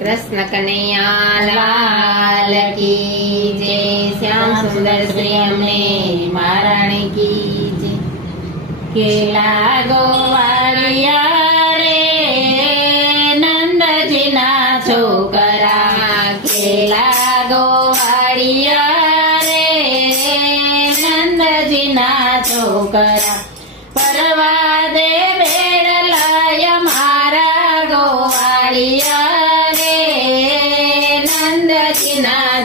कृष्ण कन्हैया लाल की जय। श्याम सुंदर श्री अम्मे महाराणी की जय। केला गोवाळिया रे नंदजी ना छोकरा, केला गोवाळिया रे नंदजी ना छोकरा, परवा दे बेड़लाय मारा गोवाळिया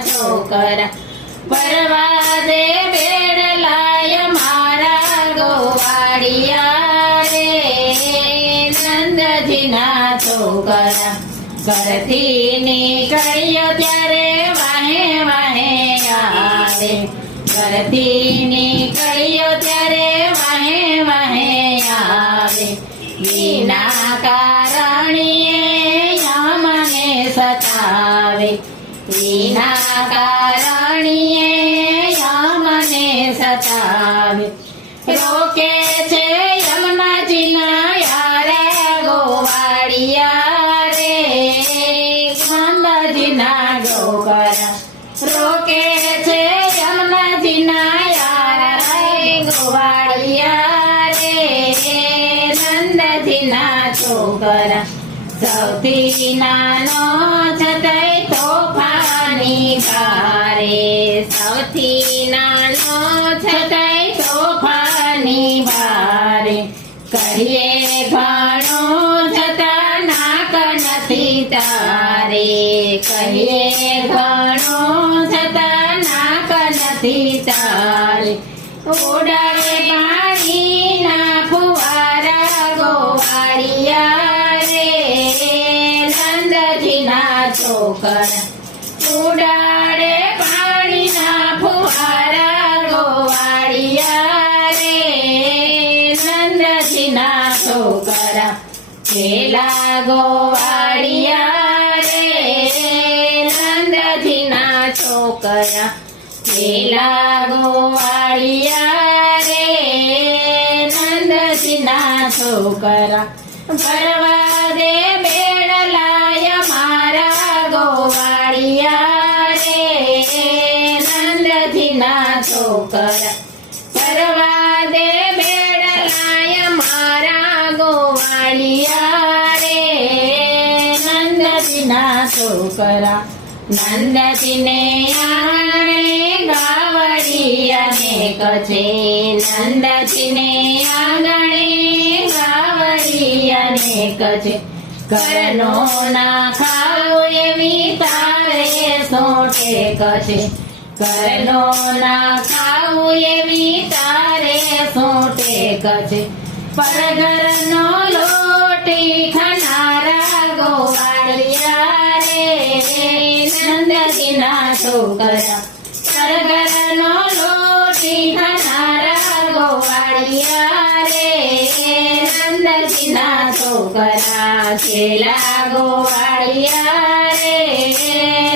छोकरा, परवा दे बेड़लाय मारा गोवाळिया रे नंदजी ना छोकरा। घरथी નીકળ્યો ત્યારે વાહે વાહે આવે, ઘરથી નીકળ્યો ત્યારે વાહે વાહે આવે, વિના કારણીએ મને સતાવે, વિના કારણીએ મને સતાવે, રોકે છે યમુનાજીના યારા ગોવાળિયા રે અંબાજીના ગોકરા, રોકે છે યમુનાજીના યારા ગોવાળિયા રે નંદજીના છોકરા। સૌથી નાનો છતાંય તોફાની ભારે, સૌથી નાનો છતાંય તોફાની ભારે, કરીએ ઘણું છતાં નાક નથી તારે, કરીએ ઘણું છતાં નાક નથી તારે, ઉડાડે પાણીના ફુવારા ગોવાળિયા રે નંદજીના છોકરા, ઉડાડે પાણીના ફુવારા ગોવાળિયા રે નંદજીના છોકરા। કેલા ગોવાળિયા રે નંદજીના છોકરા, કેલા ગોવાળિયા રે નંદજીના છોકરા, ભરવા દે બેડલાય મારા ગોવાળિયા રે નંદજીના છોકરા, ભરવા દે બેડલાય મારા ગોવાળિયા રે નંદજીના છોકરા। નંદજીને આંગણે ગાવડી અનેક છે, નંદજીને આંગણે ગાવડી અનેક છે, ઘરનો ના ખાવું એવી તારે શું ટેક છે, ઘરનો ના ખાવું એવી તારે શું ટેક છે, પરઘરનો લોટી ખાનારા ગોવાળિયા રે નંદજીના છોકરા, પરઘરનો લોટી ખાનારા ગોવાળિયા રે નંદજીના છોકરા। કેલા ગોવાળિયા રે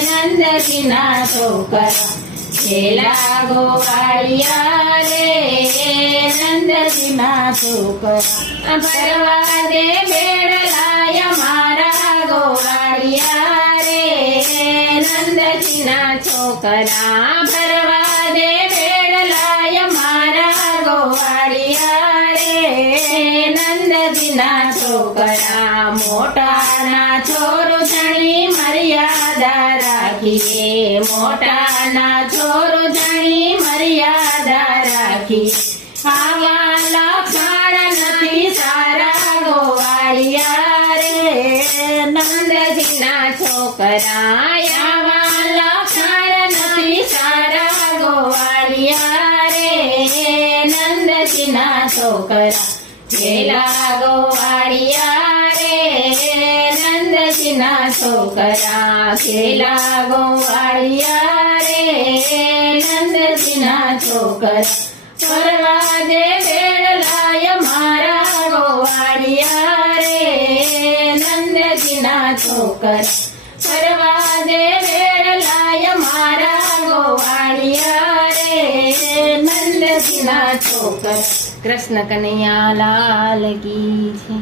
નંદજીના છોકરા, કેલા ગોવાળિયા રે નંદજીના છોકરા, ભરવા દે બેડલાય મારા ગોવાળિયા રે નંદજીના છોકરા, ભરવા દે બેડલાય મારા ગોવાળિયા રે નંદજીના છોકરા। મોટાના છોરું જાણી મર્યાદા રાખીએ, મોટાના છોરું જાણી મર્યાદા રાખી, આવા લક્ષણ નથી સારા ગોવાળિયા રે નંદજીના છોકરા, આવા લક્ષણ નથી સારા ગોવાળિયા રે નંદજીના છોકરા। કેલા ગોવાળિયા રે નંદજીના છોકરા, કેલા ગોવાળિયા રે નંદજીના છોકરા, પરવા દે બેડલાય મારા ગોવાળિયા રે નંદજીના છોકરા, પરવા દે બેડલાય મારા ગોવાળિયા રે નંદજીના છોકરા। કૃષ્ણ કનૈયા લાલ કી છે।